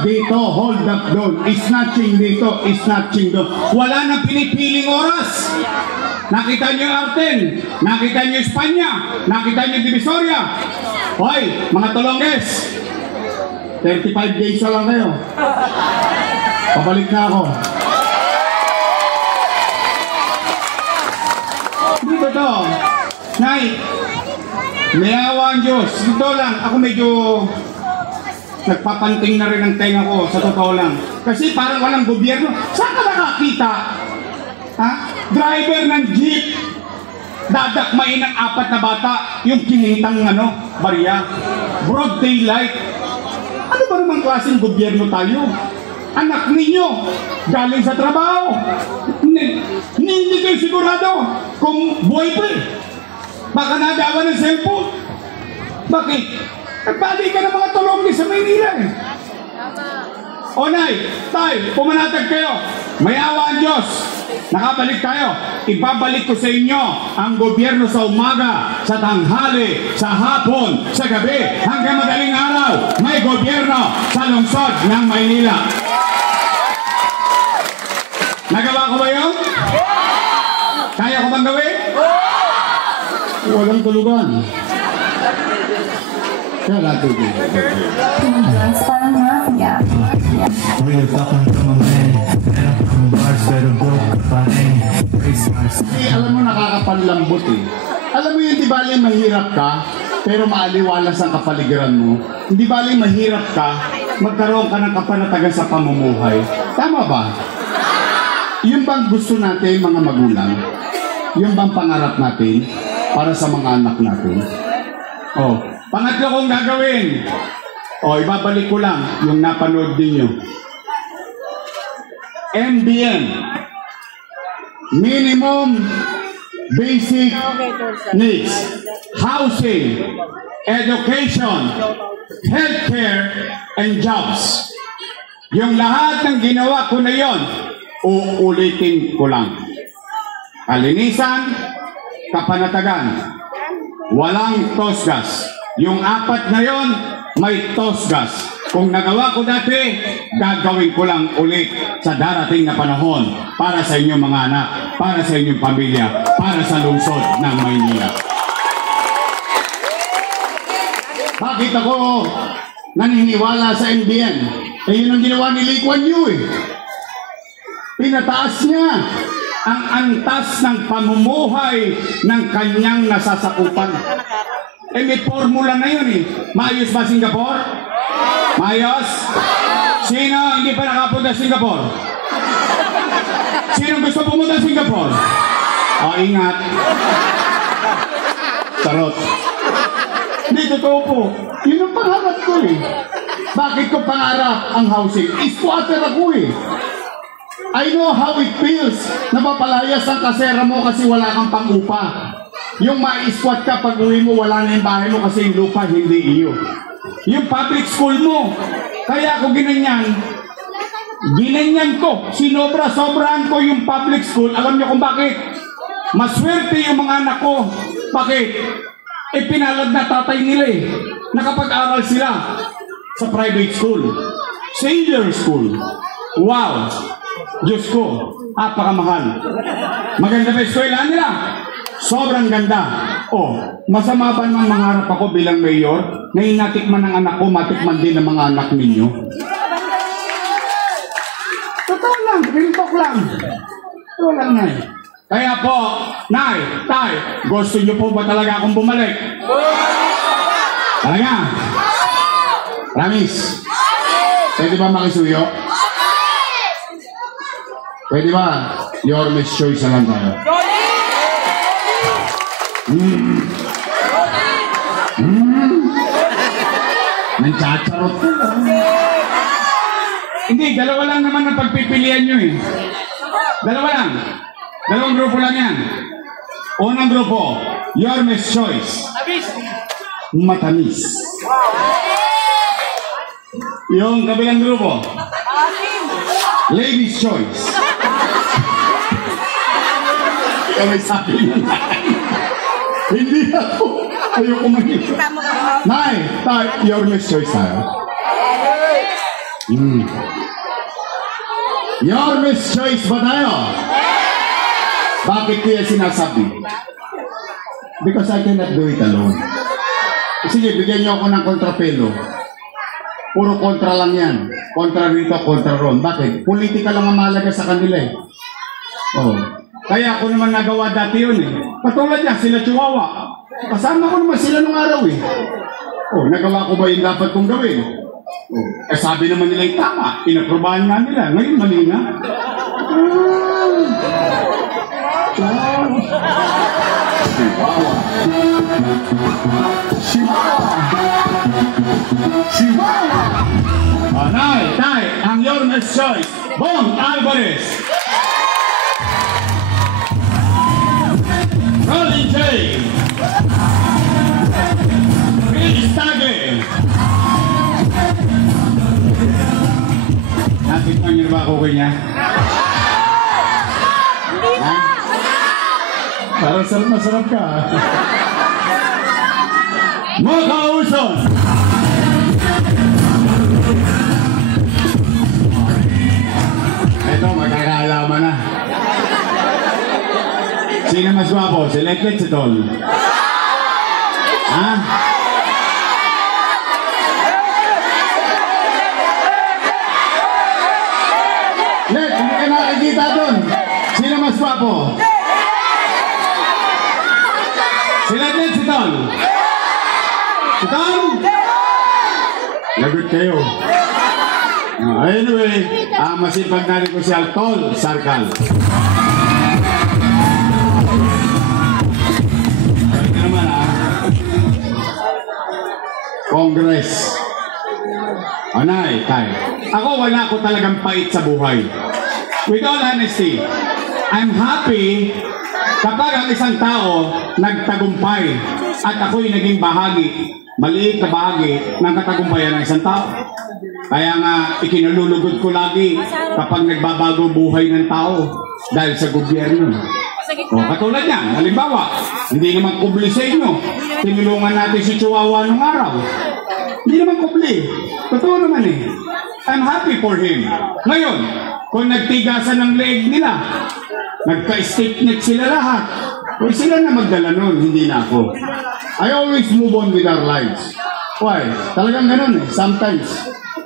up dito, hold up doon, snatching dito, snatching doon. Wala nang pinipiling oras. Nakita niyo yung Arten, nakita niyo yung Espanya, nakita niyo yung Divisoria. Hoy, mga tulongges, 35 days na lang kayo. Pabalik na ako. Dito to, Nay, may awa ang Diyos. Dito lang, ako medyo nagpapanting na rin ang tenga ko, sa totoo lang. Kasi parang walang gobyerno. Saan ka nakakita? Ha? Driver ng jeep, dadakmain ng 4 na bata, yung kinitang barya. Broad daylight. Ano ba namang klaseng gobyerno tayo? Anak ninyo, galing sa trabaho. Hindi kayo sigurado kung buhay pa. Baka nadawa ng cellphone. Bakit? Nagbalik ka ng mga tulonggi sa Maynila eh. O Nay, Tay, pumanatag kayo. May awa ang Diyos. Nakabalik tayo. Ibabalik ko sa inyo ang gobyerno sa umaga, sa tanghali, sa hapon, sa gabi, hanggang madaling araw. May gobyerno sa lungsod ng Maynila. Nagawa ko ba yun? Kaya ko bang gawin? Walang tulugan. Kaya natin din. Parang mafia. Alam mo, nakakapanlambot eh. Alam mo yun, di bali mahirap ka, pero maaliwalas ang kapaligiran mo. Hindi bali mahirap ka, magkaroon ka ng kapanatagan sa pamumuhay. Tama ba? Yung bang gusto natin, mga magulang? Yung bang pangarap natin para sa mga anak natin? Oh, pangatlo kong gagawin. Oh, ibabalik ko lang yung napanood ninyo. MBN. Minimum Basic Needs. Housing, education, healthcare, and jobs. Yung lahat ng ginawa ko na yon, uulitin ko lang. Kalinisan, kapanatagan, walang tosgas. Yung 4 na yon, may tosgas. Kung nagawa ko dati, gagawin ko lang ulit sa darating na panahon para sa inyong mga anak, para sa inyong pamilya, para sa lungsod ng Maynila. Bakit ako naniniwala sa MBN? Eh yun ang ginawa ni Lee Kuan Yew eh. Pinataas niya ang antas ng pamumuhay ng kanyang nasasakupan. Eh may formula na yun eh. Maayos ba Singapore? Maayos? Sino hindi pa nakapunta sa Singapore? Sino gusto pumunta sa Singapore? O, ingat. Charot. Hindi, totoo po. Yun ang pangarap ko eh. Bakit ko pangarap ang housing? Squatter ako eh. I know how it feels na mapalayas ang kasera mo kasi wala kang pang-upa. Yung ma-squat ka pag uwi mo, wala na yung bahay mo kasi yung lupa hindi iyo. Yung public school mo, kaya ako ginanyan ko, sobrahan ko yung public school. Alam niyo kung bakit? Maswerte yung mga anak ko. Bakit? Eh pinalad na tatay nila eh. Nakapag-aral sila sa private school. Sailor school. Wow! Diyos ko, apakamahal. Maganda ba eskwela nila? Sobrang ganda. Oh, masama ba ng mangarap ako bilang mayor na inatikman ng anak ko, matikman din ng mga anak ninyo? Totoo lang, real talk lang. Totoo lang, Nay. Kaya po, Nay, Tay, gusto niyo po ba talaga akong bumalik? Talaga? Promise? Pwede ba makisuyo? Pwede ba? Your Miss Choice na lang tayo. Nanchacharot ka. Hindi, dalawa lang naman ang pagpipilian nyo eh. Dalawa lang. Dalawang grupo lang yan. Unang grupo, Your Miss Choice. Matamis. Yung kabilang grupo, Ladies Choice. Kami sabi na hindi ako. Ayoko manito. Nay, Your Miss Choice tayo. Your Miss Choice ba tayo? Bakit ko yan sinasabi? Because I cannot do it alone. Sige, bigyan niyo ako ng kontrapelo. Puro kontra lang yan. Kontra rito, kontra ron. Bakit? Politika lang ang mahalaga sa kanila eh. Oh. Kaya ako naman nagawa dati yun eh. Patulad niya, sila Chihuahua. Kasama ko naman sila nung araw eh. Oh, nagawa ko ba yung dapat kong gawin? Oh. Eh sabi naman nila yung tama. Inaprobahan nga nila. Ngayon mali na. Chihuahua. Chihuahua. Anay, tay, ang your Miss Choice, Bong Alvarez. Rolling J. Chris Tage. Natikman niyo ba ako niya? Ha? Parang sarap na sarap ka. Mocha Uson. Ito, magkakaalaman na. Sino mas guwapo? Si Letlet, si Tol? Ha? Let, hindi ka nakikita doon. Sino mas guwapo? Si Letlet, si Tol? Si Tol? Lagot kayo. Anyway, masipag natin ko si Altol Sarkal. Ito naman Congress. Anay, tayo. Ako wala ko talagang pait sa buhay. With all honesty, I'm happy kapag ang isang tao nagtagumpay at ako'y naging bahagi, maliit na bahagi ng katagumpayan ng isang tao. Kaya nga, ikinalulugod ko lagi kapag nagbabago buhay ng tao dahil sa gobyerno. O, katulad yan, halimbawa, hindi naman kubli sa inyo. Tinulungan natin si Chihuahua nung araw. Hindi naman kubli. Totoo naman eh. I'm happy for him. Ngayon, kung nagtigasan ng leeg nila, nagka-stick neck sila lahat, o sila na magdala nun, hindi na ako. I always move on with our lives. Why? Talagang ganun eh. Sometimes,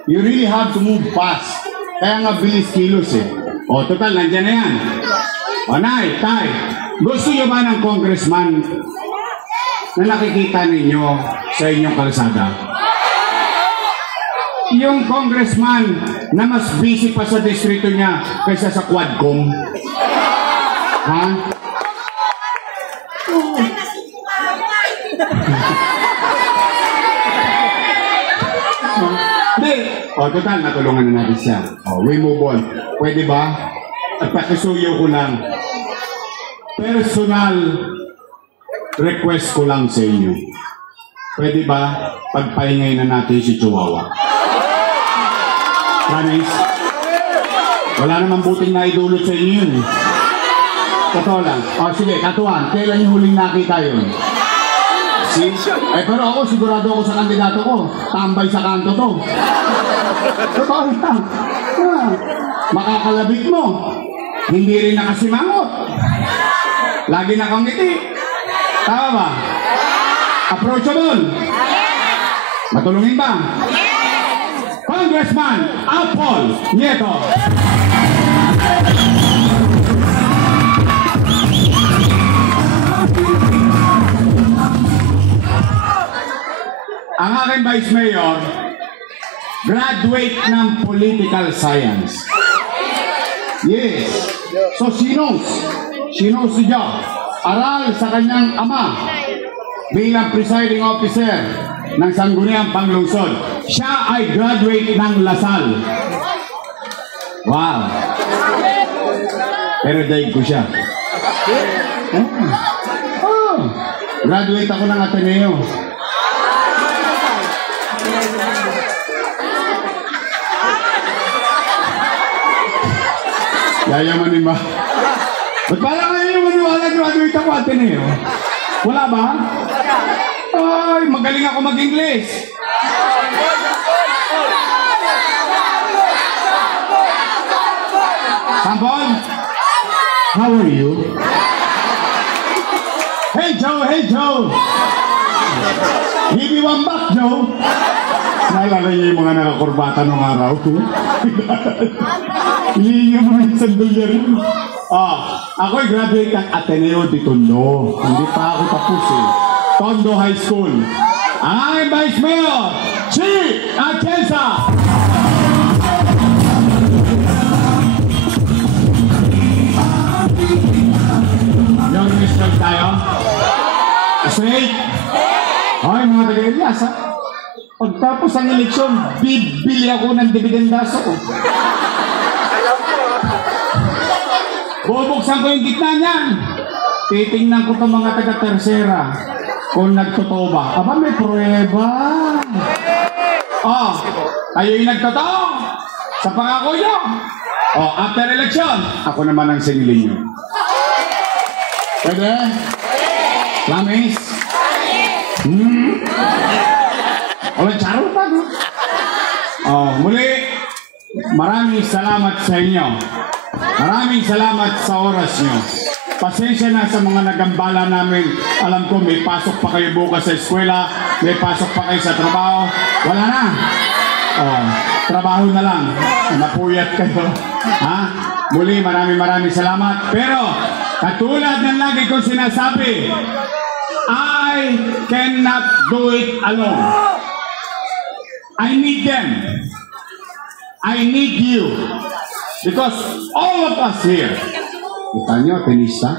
you really have to move fast. Kaya nga bilis kilos eh. O, total, nandyan na yan. O, Nay, Tay, gusto nyo ba ng congressman na nakikita ninyo sa inyong kalsada? Yung congressman na mas busy pa sa distrito niya kaysa sa Quadcom. Ha? Hindi. O, total, natulungan na natin siya. O, we move on. Pwede ba? At pakisuyo ko lang. Personal request ko lang sa inyo. Pwede ba pagpahingay na natin si Chihuahua? Promise? Wala namang buting na idulot sa inyo yun eh. Totoo lang. O sige, katuan, kailan yung huling nakita yun? See? Eh pero ako, sigurado ako sa kandidato ko. Tambay sa kanto to. Totoo lang. Makakalabit mo. Hindi rin nakasimangot. Lagi nakangiti. Tama ba? Approachable. Matulungin ba? Congressman Apol Nieto. Ang aking Vice Mayor, graduate ng Political Science. Yes. So she knows siya. Aral sa kanyang ama bilang presiding officer ng Sangguniang Panglungsod. Siya ay graduate ng Lasal. Wow. Pero daig ko siya. Oh. Graduate ako ng Ateneo. Yayamanin ba? Ba't parang ngayon maniwala graduate ako Ateneo? Wala ba? Ay, magaling ako mag-English. Sampol? How are you? Hey Joe, hey Joe! Give me one back, Joe! Naalala niyo yung mga nakakurbata nung araw ko? Hihingi mo yung sandalya rin. Ako'y graduate ng Ateneo de Tondo. Hindi pa ako tapos eh. Tondo High School. Ang aking Vice Mayor, si Atienza! Yung minister tayo? Straight? Okay, mga taga-Elias ha? Pagtapos ang eleksyon, bibili ako ng dividendaso. Bubuksan ko yung gitna niyan. Titingnan ko itong mga taga-tersera kung nagtotoo ba. Aba, may prueba. Kayo yung nagtotoo sa pangako nyo. After election, ako naman ang singilin nyo. Pwede? Promise? Walang charot pa, no? Muli, maraming salamat sa inyo. Maraming salamat sa oras nyo. Pasensya na sa mga nagambala namin. Alam ko may pasok pa kayo bukas sa eskwela, may pasok pa kayo sa trabaho. Wala na. Trabaho na lang. Napuyat kayo. Muli, maraming salamat. Pero, katulad ng lagi kong sinasabi, I cannot do it alone. I need them. I need you. Because all of us here, kita nyo, tenista?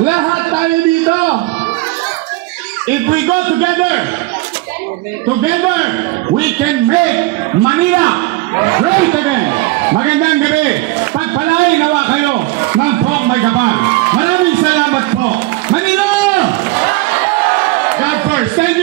Lahat tayo dito. If we go together, we can make Manila great again. Magandang gabi. Pagpalain nawa kayo ng Pong May Kapal. Maraming salamat po. Manila! God first. Thank